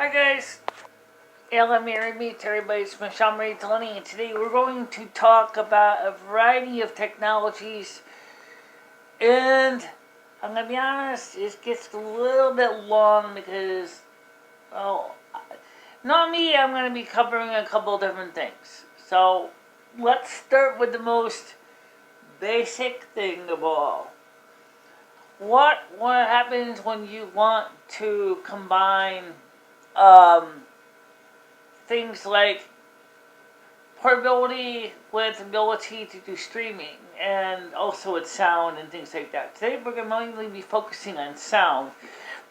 Hi guys, Ella Mary meets everybody's MicheleMarieDalene, and today we're going to talk about a variety of technologies, and I'm going to be honest, it gets a little bit long because, well, not me, I'm going to be covering a couple of different things. So, let's start with the most basic thing of all. What happens when you want to combine things like portability with ability to do streaming and also with sound and things like that. Today we're going to mainly be focusing on sound,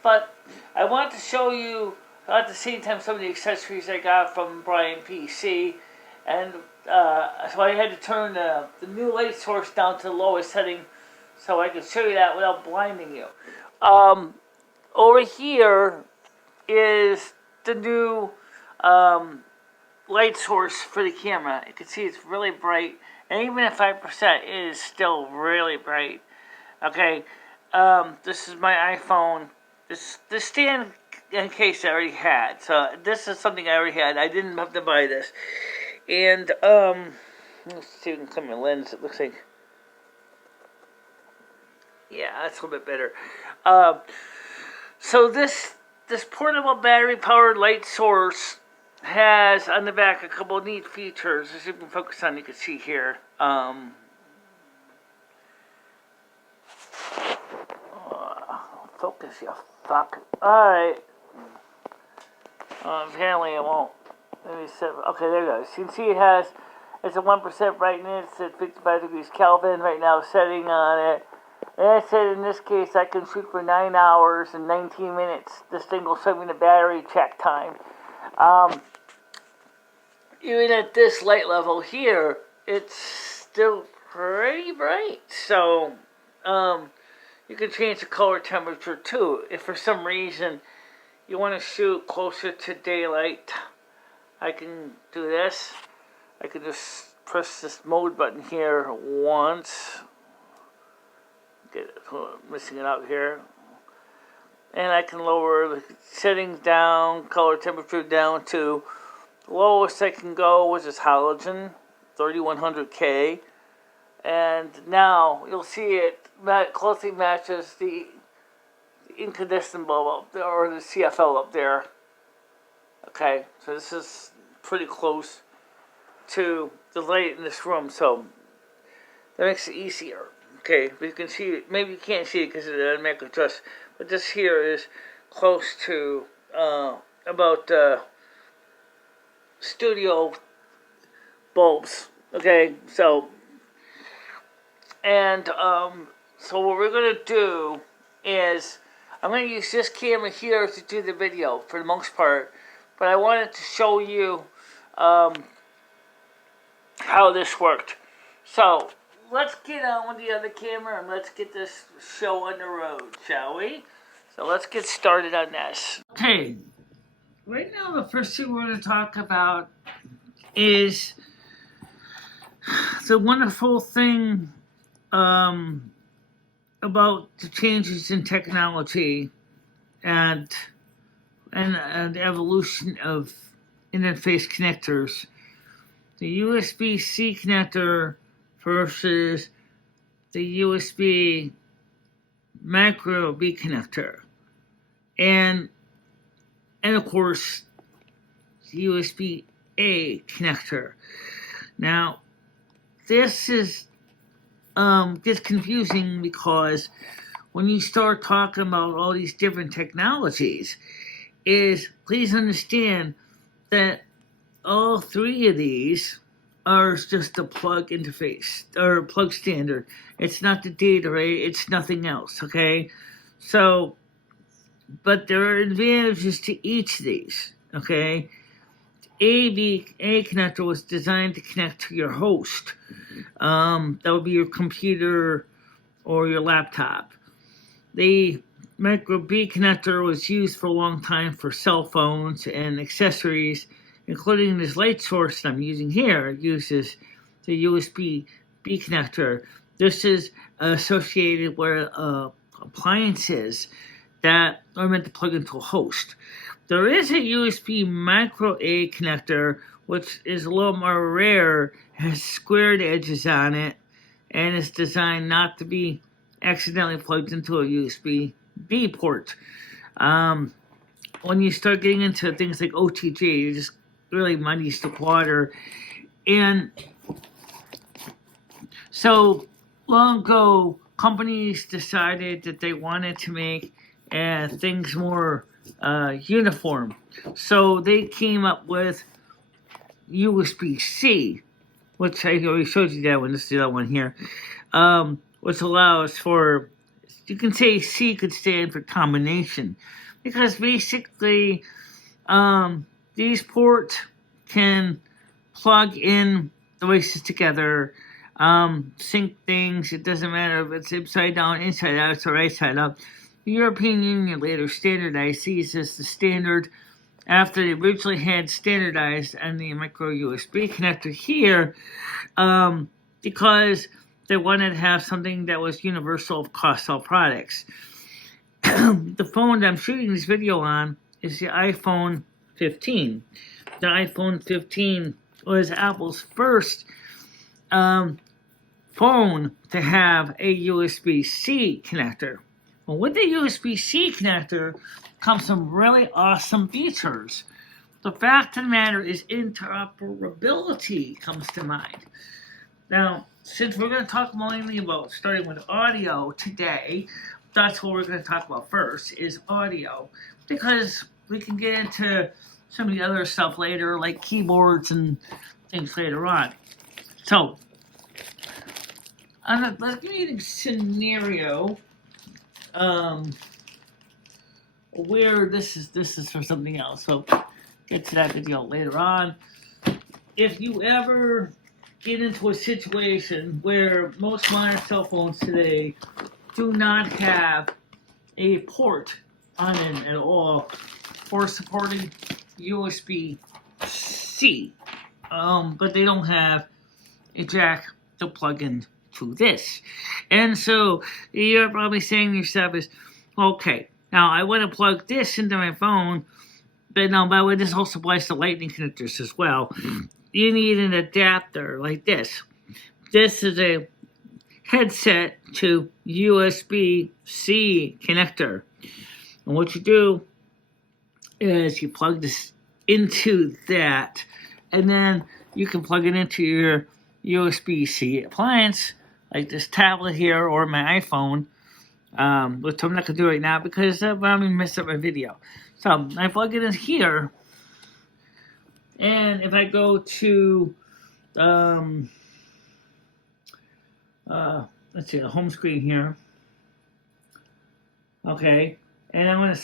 but I want to show you at the same time some of the accessories I got from BrianPc, and so I had to turn the new light source down to the lowest setting so I could show you that without blinding you. Over here is the new light source for the camera. You can see it's really bright, and even at 5% it is still really bright. Okay, this is my iPhone. This stand in case I already had. So this is something I already had. I didn't have to buy this. And let's see if we can come in the lens. It looks like, yeah, that's a little bit better. So this portable battery-powered light source has on the back a couple of neat features. As you can focus on, you can see here. Focus, you fuck. Alright. Apparently it won't. Let me set. Okay, there it goes. You can see it's a 1% brightness at 55 degrees Kelvin right now, setting on it. And I said in this case I can shoot for 9 hours and 19 minutes. This thing will show me the battery check time. Even at this light level here, it's still pretty bright. So, you can change the color temperature too. If for some reason you want to shoot closer to daylight, I can do this. I can just press this mode button here once. Missing it out here. And I can lower the settings down, color temperature down to the lowest I can go, which is halogen, 3100K. And now you'll see it closely matches the incandescent bulb up there, or the CFL up there. Okay, so this is pretty close to the light in this room, so that makes it easier. Okay, but you can see it. Maybe you can't see it because of the automatic adjust, but this here is close to about studio bulbs. Okay, so and so what we're gonna do is I'm gonna use this camera here to do the video for the most part, but I wanted to show you how this worked. So let's get on with the other camera and let's get this show on the road, shall we? So let's get started on this. Okay, right now the first thing we're going to talk about is the wonderful thing about the changes in technology and the evolution of interface connectors. The USB-C connector versus the USB micro B connector, and of course the USB A connector. Now this is gets confusing because when you start talking about all these different technologies, please understand that all three of these are just a plug interface or plug standard. It's not the data rate, it's nothing else, okay? So, but there are advantages to each of these, okay? A connector was designed to connect to your host. That would be your computer or your laptop. The micro B connector was used for a long time for cell phones and accessories, including this light source that I'm using here. It uses the USB B connector. This is associated with appliances that are meant to plug into a host. There is a USB micro A connector, which is a little more rare, has squared edges on it, and is designed not to be accidentally plugged into a USB-B port. When you start getting into things like OTG, it just really muddies the water. And so long ago, companies decided that they wanted to make things more uniform. So they came up with USB-C, which I already showed you that one. Let's do that one here, which allows for, you can say C could stand for combination, because basically these ports can plug in devices together, sync things. It doesn't matter if it's upside down, inside out, or right side up. The European Union later standardized these as the standard after they originally had standardized on the micro USB connector here, because they wanted to have something that was universal across all products. The phone that I'm shooting this video on is the iPhone 15. The iPhone 15 was Apple's first phone to have a USB-C connector. Well, with the USB-C connector comes some really awesome features. The fact of the matter is interoperability comes to mind. Now, since we're going to talk mainly about starting with audio today, that's what we're going to talk about first, is audio, because we can get into some of the other stuff later, like keyboards and things later on. So, let's give you a scenario where this is for something else. So, get to that video later on. If you ever get into a situation where most modern cell phones today do not have a port on it at all for supporting USB-C, but they don't have a jack to plug in to this. And so you're probably saying to yourself is, okay, now I want to plug this into my phone, but now, by the way, this also applies to lightning connectors as well. You need an adapter like this. This is a headset to USB-C connector. And what you do is you plug this into that, and then you can plug it into your USB-C appliance, like this tablet here or my iPhone, which I'm not going to do right now because I'm going to mess up my video. So I plug it in here, and if I go to let's see, the home screen here. Okay, and I'm going to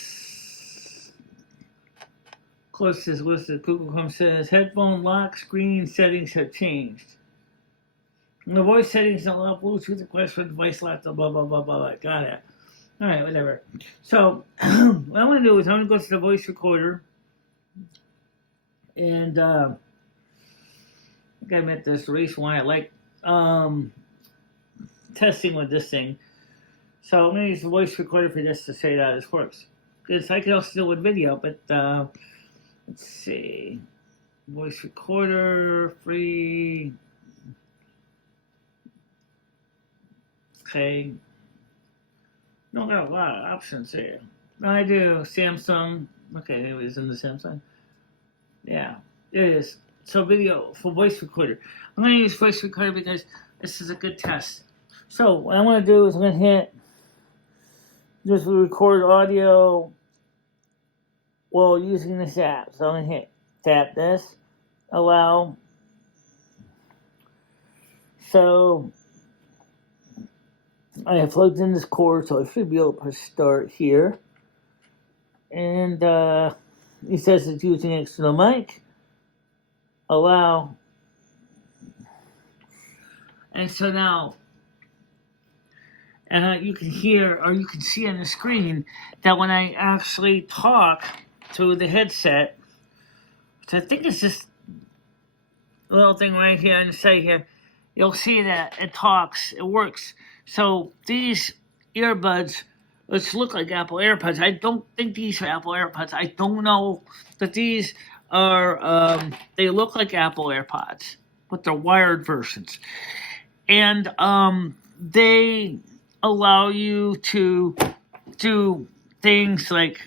close this list. Google Chrome says headphone lock screen settings have changed. And the voice settings don't allow Bluetooth requests for device lock. Blah blah blah blah blah. Got it. All right, whatever. So what I'm going to do is I'm going to go to the voice recorder, and I gotta admit, there's the reason why I like testing with this thing. So I'm going to use the voice recorder for this to say that this works. Because I can also do it with video, but let's see. Voice recorder, free. Okay. Don't got a lot of options here. I do Samsung. Okay, it was in the Samsung. Yeah, it is. So video for voice recorder. I'm going to use voice recorder because this is a good test. So what I'm going to do is I'm going to hit just record audio while using this app. So I'm going to hit tap this, allow. So I have plugged in this cord, so I should be able to press start here. And it says it's using external mic. Allow. And so now you can hear, or you can see on the screen, that when I actually talk to the headset, which I think is this little thing right here on the side here, you'll see that it talks, it works. So these earbuds which look like Apple AirPods. I don't think these are Apple AirPods. I don't know that these are, they look like Apple AirPods, but they're wired versions. And they allow you to do things like,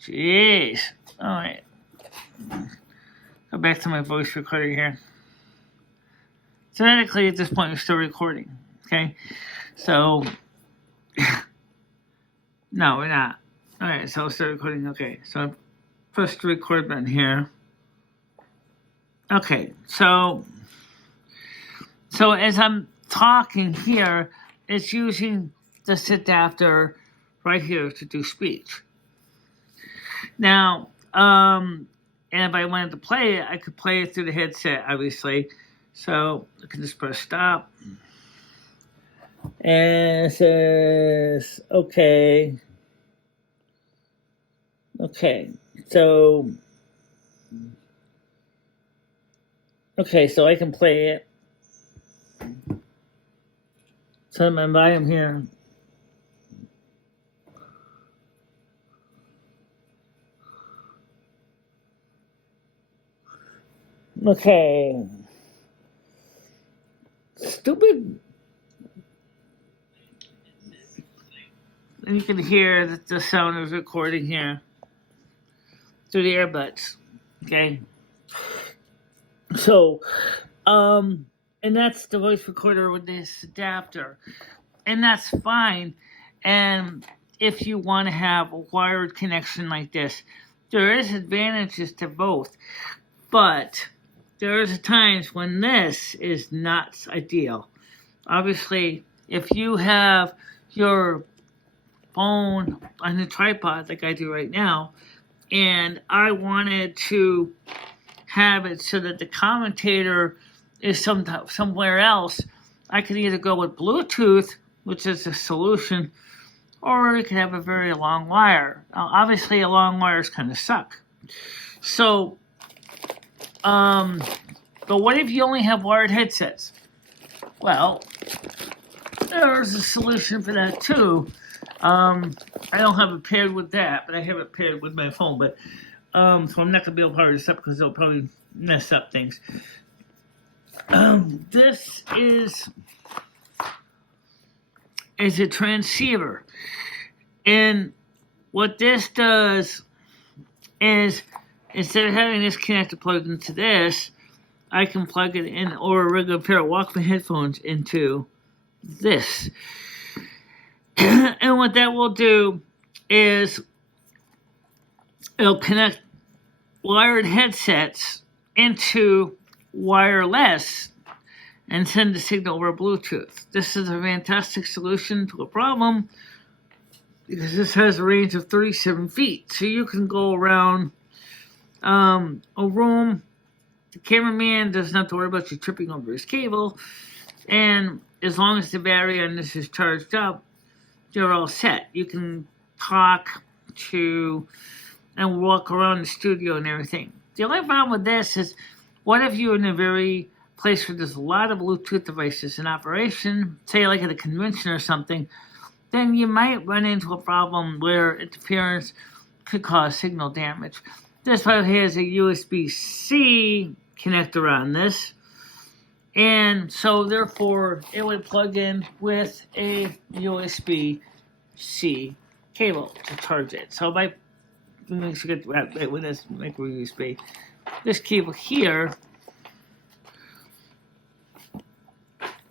jeez, all right. Go back to my voice recorder here. Theoretically, at this point, we're still recording, okay? So, no, we're not. All right, so I'll start recording. Okay, so I press the record button here. Okay, so as I'm talking here, it's using this adapter right here to do speech. Now, and if I wanted to play it, I could play it through the headset, obviously. So I can just press stop. And it says, okay. Okay, so I can play it. Turn my volume here. Okay. Stupid. And you can hear that the sound is recording here through the earbuds. Okay. So, and that's the voice recorder with this adapter. And that's fine. And if you want to have a wired connection like this, there is advantages to both. But there's times when this is not ideal. Obviously, if you have your phone on a tripod like I do right now, and I wanted to have it so that the commentator is somewhere else, I could either go with Bluetooth, which is a solution, or you could have a very long wire. Now, obviously, a long wires kind of suck. So, but what if you only have wired headsets? Well, there's a solution for that too. I don't have it paired with that, but I have it paired with my phone. But so I'm not gonna be able to power this up because it'll probably mess up things. This is a transceiver, and what this does is instead of having this connector plugged into this, I can plug it in, or a regular pair of Walkman headphones into this. And what that will do is it'll connect wired headsets into wireless and send the signal over Bluetooth. This is a fantastic solution to a problem because this has a range of 37 feet. So you can go around a room. The cameraman doesn't have to worry about you tripping over his cable. And as long as the battery on this is charged up, you're all set. You can talk to and walk around the studio and everything. The only problem with this is, what if you're in a very place where there's a lot of Bluetooth devices in operation, say like at a convention or something, then you might run into a problem where interference could cause signal damage. This one has a USB-C connector on this, and so therefore it would plug in with a USB-C cable to charge it. So by with this micro USB, this cable here,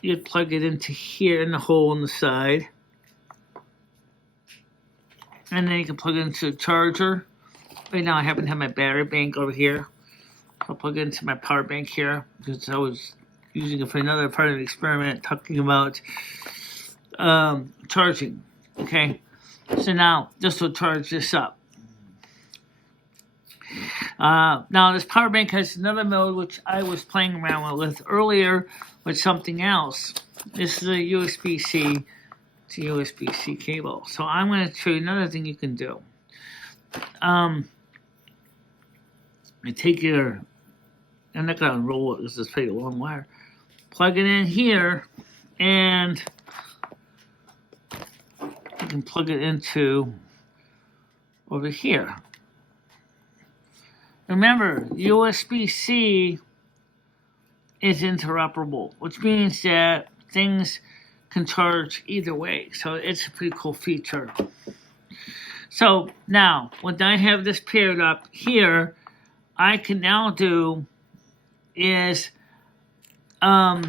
you'd plug it into here in the hole in the side, and then you can plug it into a charger. Right now I happen to have my battery bank over here. I'll plug it into my power bank here because I was using it for another part of the experiment, talking about charging. Okay, so now this will charge this up. Now this power bank has another mode which I was playing around with earlier with something else. This is a USB-C to USB-C cable. So I'm going to show you another thing you can do. You take your, I'm not going to roll it, this is pretty long wire. Plug it in here, and can plug it into over here. Remember, USB-C is interoperable, which means that things can charge either way. So it's a pretty cool feature. So now, when I have this paired up here, I can now do is I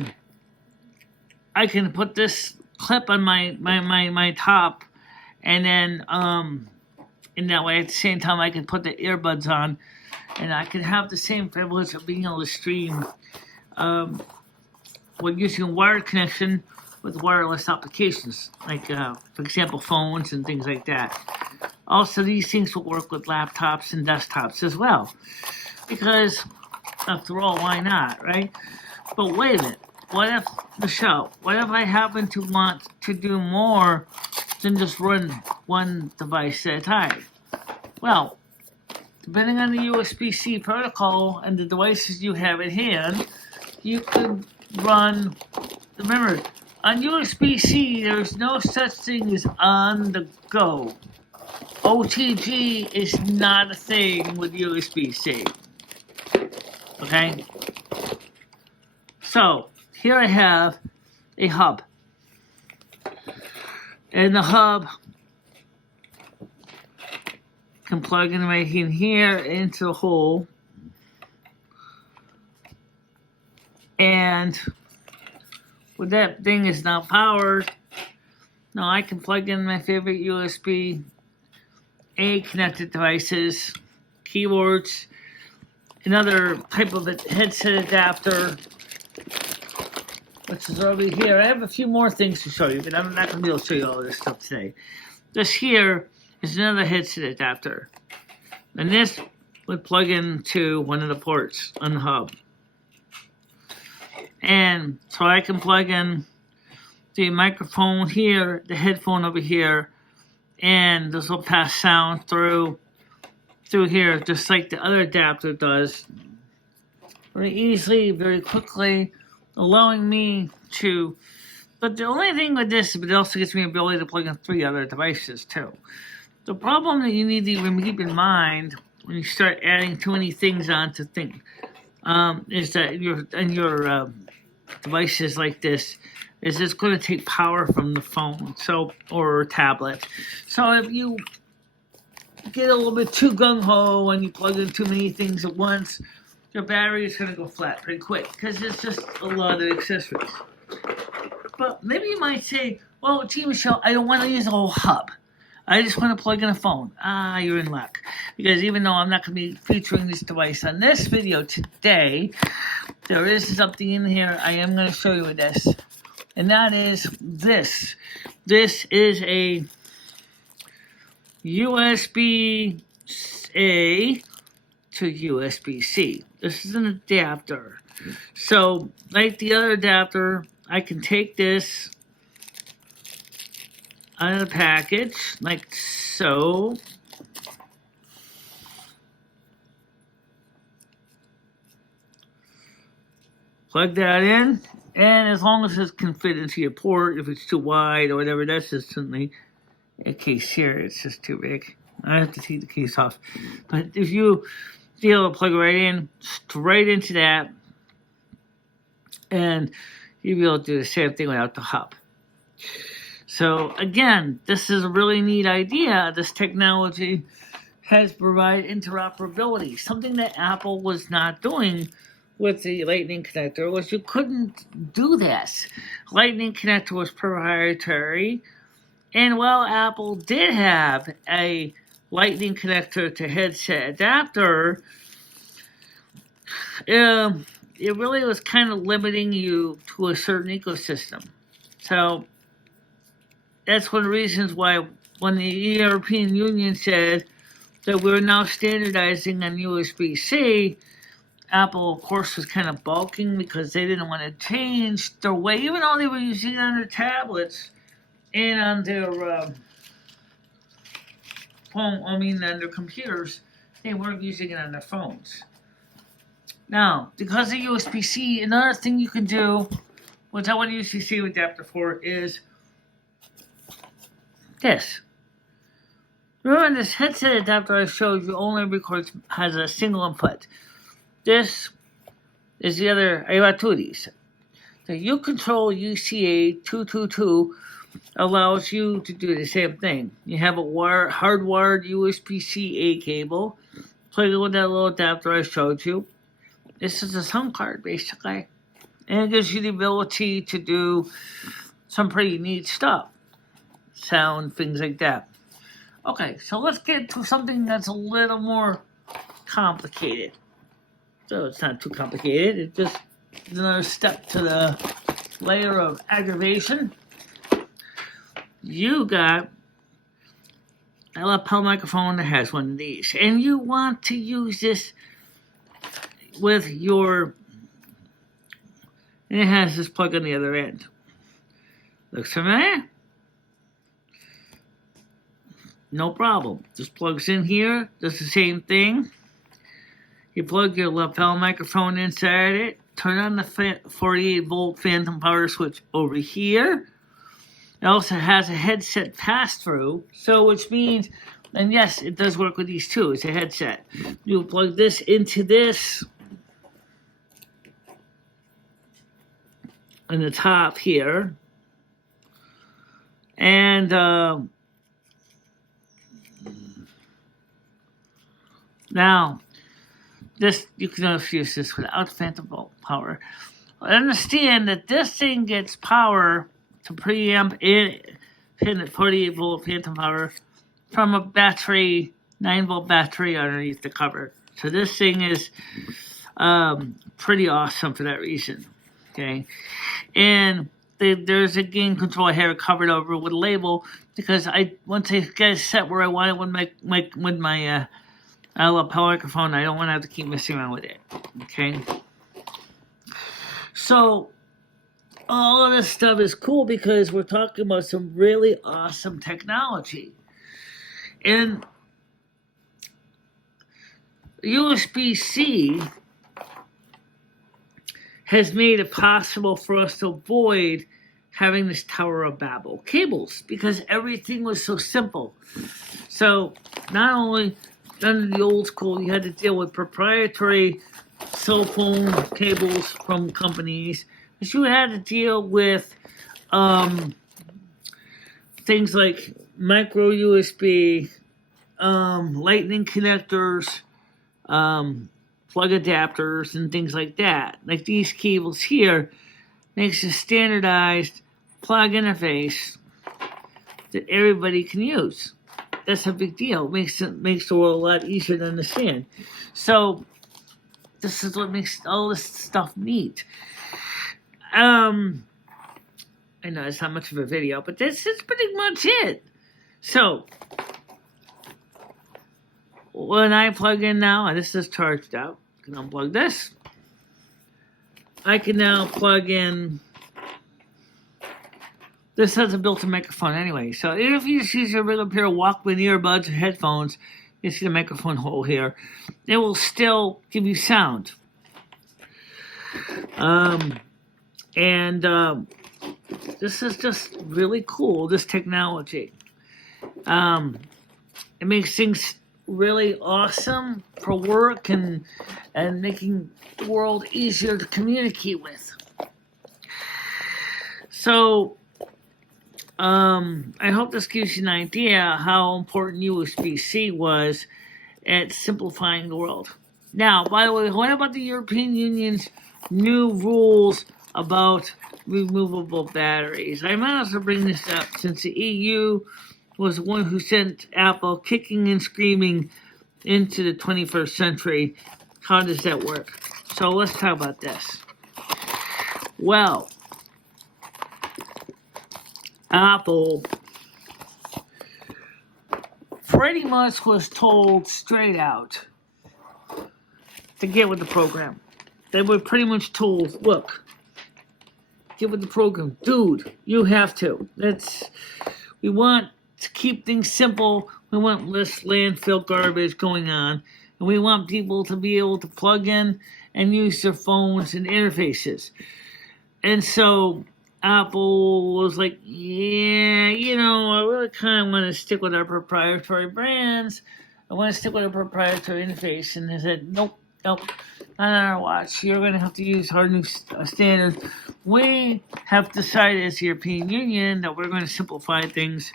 can put this clip on my top, and then in that way at the same time I can put the earbuds on, and I can have the same privilege of being able to stream when using a wired connection with wireless applications, like for example phones and things like that. Also, these things will work with laptops and desktops as well, because after all, why not, right? But wait a minute. What if, Michelle, what if I happen to want to do more than just run one device at a time? Well, depending on the USB-C protocol and the devices you have at hand, you could run, remember, on USB-C, there's no such thing as on the go. OTG is not a thing with USB-C. Okay? So, here I have a hub. And the hub can plug in right in here into the hole. And when that thing is now powered, now I can plug in my favorite USB-A connected devices, keyboards, another type of a headset adapter, which is over here. I have a few more things to show you, but I'm not going to be able to show you all this stuff today. This here is another headset adapter. And this would plug into one of the ports on the hub. And so I can plug in the microphone here, the headphone over here, and this will pass sound through here, just like the other adapter does. Very easily, very quickly, allowing me to, but the only thing with this is it also gives me the ability to plug in 3 other devices too. The problem that you need to even keep in mind when you start adding too many things onto things is that your devices like this is just going to take power from the phone, or tablet. So if you get a little bit too gung-ho and you plug in too many things at once, your battery is going to go flat pretty quick because it's just a lot of accessories. But maybe you might say, well, gee, Michelle, I don't want to use a whole hub. I just want to plug in a phone. You're in luck. Because even though I'm not going to be featuring this device on this video today, there is something in here I am going to show you with this. And that is this. This is a USB-A to USB-C. This is an adapter. So, like the other adapter, I can take this out of the package, like so. Plug that in, and as long as it can fit into your port, if it's too wide or whatever, that's just certainly a case here. It's just too big. I have to take the case off. But if you be able to plug it right in, straight into that, and you'll be able to do the same thing without the hub. So again, this is a really neat idea. This technology has provided interoperability. Something that Apple was not doing with the Lightning connector was you couldn't do this. Lightning connector was proprietary, and while Apple did have a Lightning connector to headset adapter, it really was kind of limiting you to a certain ecosystem. So that's one of the reasons why when the European Union said that we're now standardizing on USB-C, Apple, of course, was kind of balking because they didn't want to change their way, even though they were using it on their tablets and on their on their computers. They weren't using it on their phones. Now, because of USB-C, another thing you can do, which I want USB-C adapter for, is this. Remember, this headset adapter I showed you only records, has a single input. This is the other. I got two of these. The U-Control UCA222 allows you to do the same thing. You have a hardwired USB-C cable. Plug it with that little adapter I showed you. This is a sound card, basically. And it gives you the ability to do some pretty neat stuff. Sound, things like that. Okay, so let's get to something that's a little more complicated. So it's not too complicated. It's just another step to the layer of aggravation. You got a lapel microphone that has one of these, and you want to use this with your, and it has this plug on the other end. Looks familiar? No problem. Just plugs in here, does the same thing. You plug your lapel microphone inside it, turn on the 48 volt phantom power switch over here. It also has a headset pass-through, so which means, and yes, it does work with these too, it's a headset. You plug this into this in the top here, and now this, you can also use this without phantom volt power. Understand that this thing gets power to preamp in at 48 volt phantom power from a battery, 9 volt battery underneath the cover. So this thing is pretty awesome for that reason. Okay, and there's a gain control I have it covered over with a label because once I get it set where I want it with my lapel microphone, I don't want to have to keep messing around with it. Okay, so all of this stuff is cool because we're talking about some really awesome technology. And USB-C has made it possible for us to avoid having this Tower of Babel cables because everything was so simple. So not only under the old school, you had to deal with proprietary cell phone cables from companies, but you had to deal with things like micro USB, lightning connectors, plug adapters, and things like that. Like these cables here makes a standardized plug interface that everybody can use. That's a big deal. It makes the world a lot easier to understand. So this is what makes all this stuff neat. I know it's not much of a video, but this is pretty much it. So when I plug in now, and this is charged out, I can unplug this. I can now plug in. This has a built-in microphone anyway, so if you just use a regular pair of Walkman earbuds or headphones, you see the microphone hole here, it will still give you sound. This is just really cool, this technology. It makes things really awesome for work and making the world easier to communicate with. So I hope this gives you an idea how important USB-C was at simplifying the world. Now, by the way, what about the European Union's new rules about removable batteries? I might also bring this up since the EU was the one who sent Apple kicking and screaming into the 21st century. How does that work? So let's talk about this. Well, Apple pretty much was told straight out to get with the program. They were pretty much told, look, get with the program. Dude, you have to. We want to keep things simple. We want less landfill garbage going on. And we want people to be able to plug in and use their phones and interfaces. And so Apple was like, yeah, I really kind of want to stick with our proprietary brands. I want to stick with our proprietary interface. And they said, nope, not on our watch. You're going to have to use our new standards. We have decided as the European Union that we're going to simplify things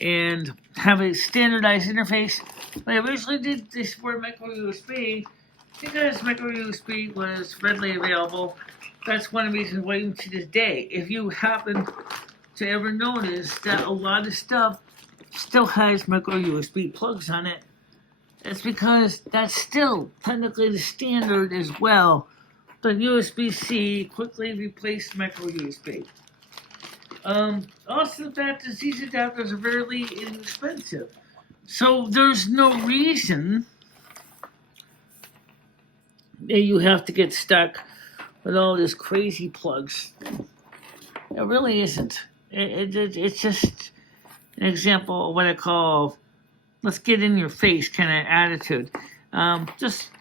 and have a standardized interface. They originally did this for micro USB because micro USB was readily available. That's one of the reasons why, even to this day, if you happen to ever notice that a lot of stuff still has micro USB plugs on it, it's because that's still technically the standard as well. But USB-C quickly replaced micro USB. Also, the fact is these adapters are very inexpensive. So there's no reason that you have to get stuck with all these crazy plugs. It really isn't. It's just an example of what I call let's get in your face kind of attitude. Just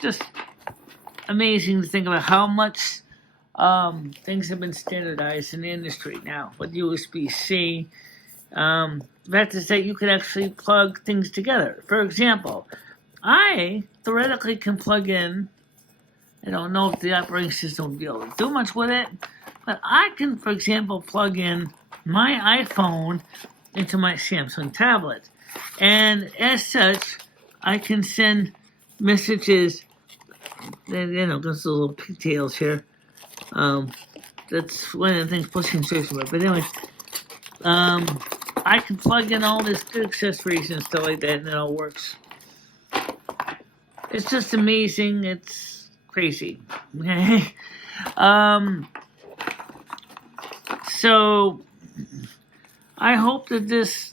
amazing to think about how much things have been standardized in the industry now with USB-C. The fact is that you can actually plug things together. For example, I theoretically can plug in, I don't know if the operating system will be able to do much with it, but I can, for example, plug in my iPhone into my Samsung tablet. And as such, I can send messages, there's little pigtails here. That's one of the things pushing search about. But anyway, I can plug in all these good accessories and stuff like that, and it all works. It's just amazing. It's crazy. Okay. So I hope that this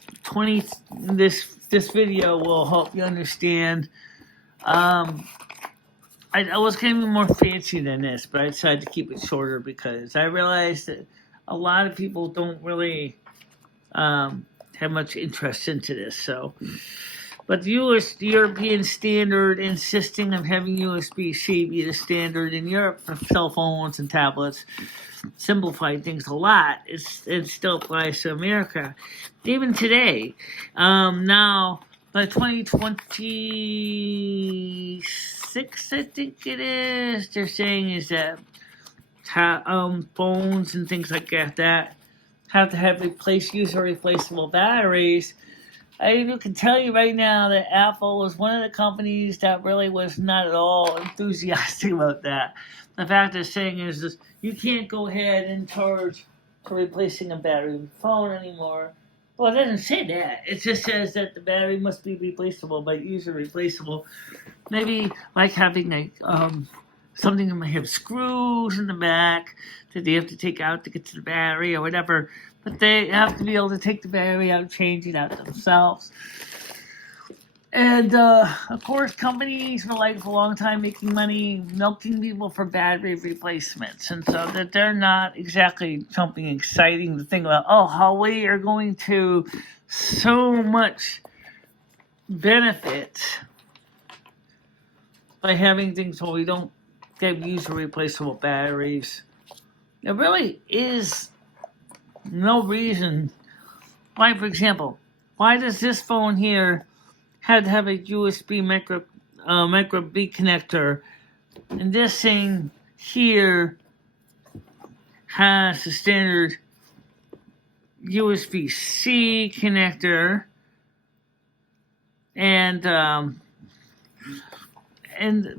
video will help you understand. I was going to be more fancy than this, but I decided to keep it shorter because I realized that a lot of people don't really have much interest into this. So, but the European standard insisting of having USB-C be the standard in Europe for cell phones and tablets simplified things a lot. It still applies to America, even today. Now, by 2026, I think it is, they're saying is that phones and things like that have to have user replaceable batteries. I even can tell you right now that Apple was one of the companies that really was not at all enthusiastic about that. The fact they're saying is you can't go ahead and charge for replacing a battery phone anymore. Well, it doesn't say that. It just says that the battery must be replaceable, but user replaceable. Maybe like having something that might have screws in the back that they have to take out to get to the battery or whatever. But they have to be able to take the battery out, change it out themselves. And, of course, companies were like for a long time making money milking people for battery replacements. And so that they're not exactly something exciting to think about, how we are going to so much benefit by having things where we don't get user replaceable batteries. There really is no reason why, for example, why does this phone here had to have a USB micro B connector, and this thing here has the standard USB-C connector, and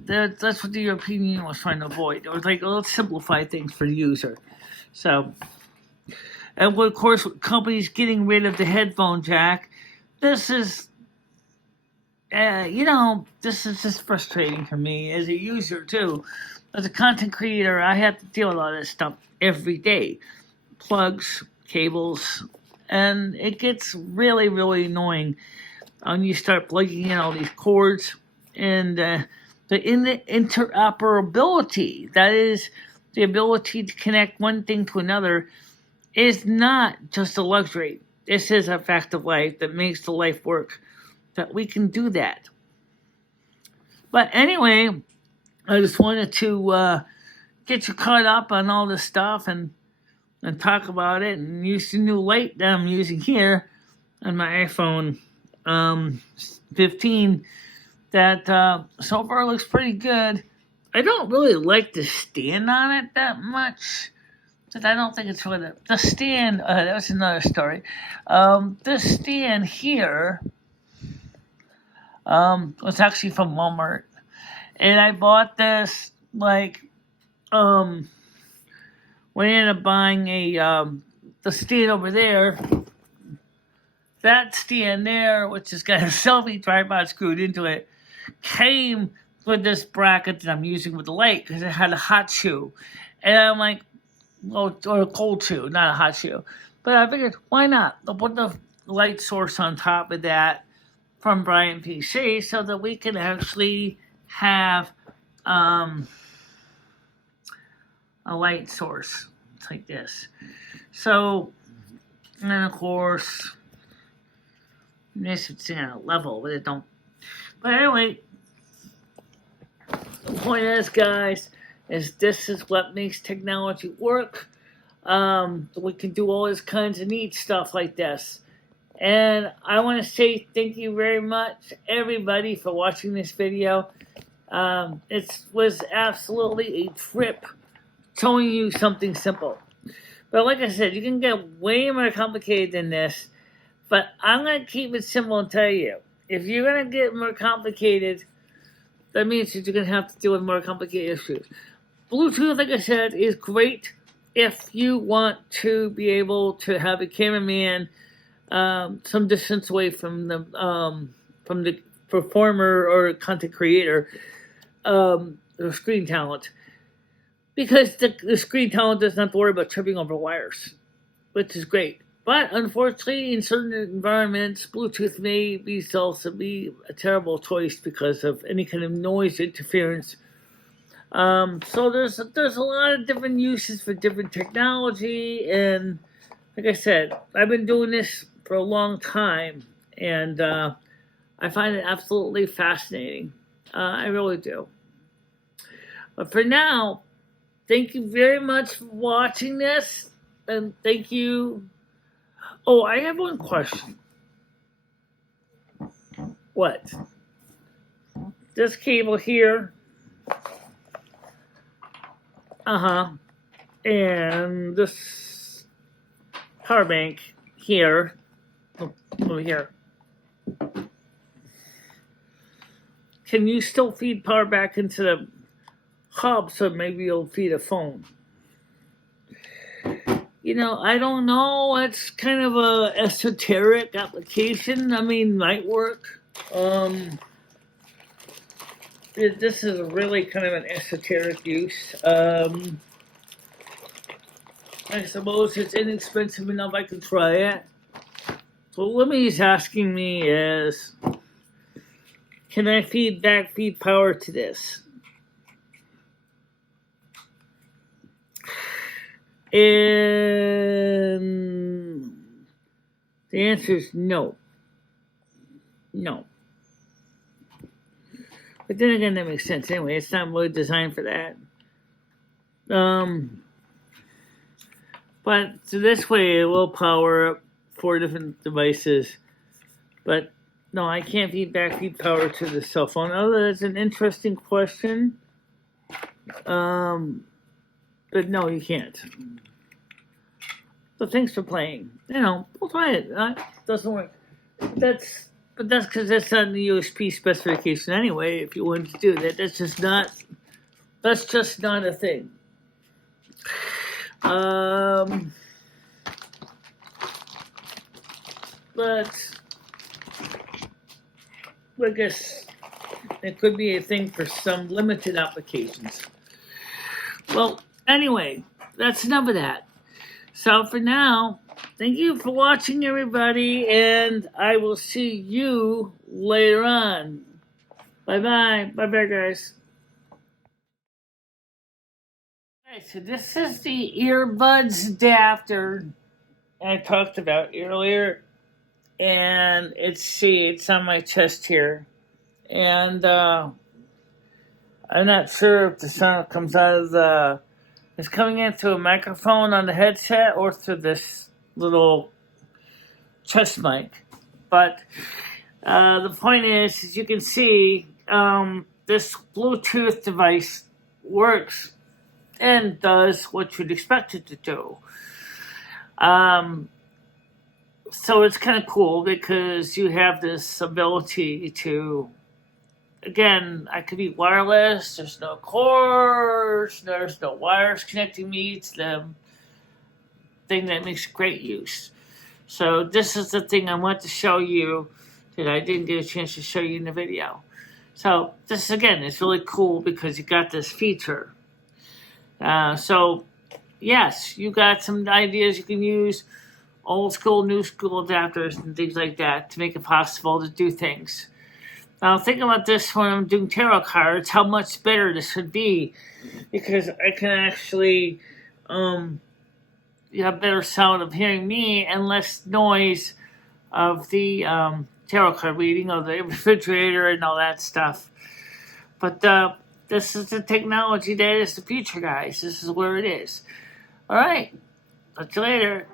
that's what the European Union was trying to avoid. It was like, let's simplify things for the user. So, and of course, companies getting rid of the headphone jack. This is this is just frustrating for me as a user, too. As a content creator, I have to deal with all this stuff every day. Plugs, cables, and it gets really, really annoying when you start plugging in all these cords. And the interoperability, that is the ability to connect one thing to another, is not just a luxury. This is a fact of life that makes the life work. That we can do that. But anyway, I just wanted to get you caught up on all this stuff and and talk about it and use the new light that I'm using here on my iPhone 15 that so far looks pretty good. I don't really like the stand on it that much. But I don't think it's really the stand. That was another story. This stand here was actually from Walmart, and I bought this when I ended up buying the stand over there. That stand there, which has got a selfie tripod screwed into it, came with this bracket that I'm using with the light because it had a hot shoe, and I'm like, well, or a cold shoe, not a hot shoe. But I figured, why not? I'll put the light source on top of that from BrianPc so that we can actually have a light source like this. So, and then of course, this would sing at a level, but it don't. But anyway, the point is, guys, this is what makes technology work. We can do all this kinds of neat stuff like this. And I want to say thank you very much, everybody, for watching this video. It was absolutely a trip showing you something simple. But like I said, you can get way more complicated than this. But I'm going to keep it simple and tell you, if you're going to get more complicated, that means that you're going to have to deal with more complicated issues. Bluetooth, like I said, is great if you want to be able to have a cameraman some distance away from the performer or content creator or screen talent, because the screen talent doesn't have to worry about tripping over wires, which is great. But unfortunately, in certain environments, Bluetooth may be a terrible choice because of any kind of noise interference. So there's a lot of different uses for different technology, and like I said, I've been doing this for a long time, and I find it absolutely fascinating. I really do. But for now, thank you very much for watching this, and thank you. Oh, I have one question. What? This cable here. And this power bank here. Over here. Can you still feed power back into the hub so maybe you'll feed a phone? You know, I don't know. It's kind of a esoteric application. I mean, might work. This is really kind of an esoteric use. I suppose it's inexpensive enough I can try it. So what he's asking me is, can I feed power to this? And the answer is no. No. But then again, that makes sense anyway. It's not really designed for that. But so this way it will power up 4 different devices. But no, I can't feed power to the cell phone. Although that's an interesting question. But no, you can't. So thanks for playing. You know, we'll try it. It doesn't work. But that's because that's not in the USB specification anyway. If you wanted to do that, that's just not a thing. But I guess it could be a thing for some limited applications. Well, anyway, that's enough of that. So for now, thank you for watching, everybody, and I will see you later on. Bye-bye. Bye-bye, guys. Okay, so this is the earbuds adapter I talked about earlier, and it's on my chest here, and I'm not sure if the sound comes out of the is coming in through a microphone on the headset or through this little chest mic. But the point is, as you can see, this Bluetooth device works and does what you'd expect it to do. So it's kind of cool because you have this ability to, again, I could be wireless, there's no cords, there's no wires connecting me to the thing that makes great use. So this is the thing I want to show you that I didn't get a chance to show you in the video. So this, again, is really cool because you got this feature. So yes, you got some ideas you can use, old school, new school adapters and things like that to make it possible to do things. Now think about this when I'm doing tarot cards, how much better this would be, because I can actually you have better sound of hearing me and less noise of the tarot card reading of the refrigerator and all that stuff. But this is the technology that is the future, guys. This is where it is. All right. Talk to you later.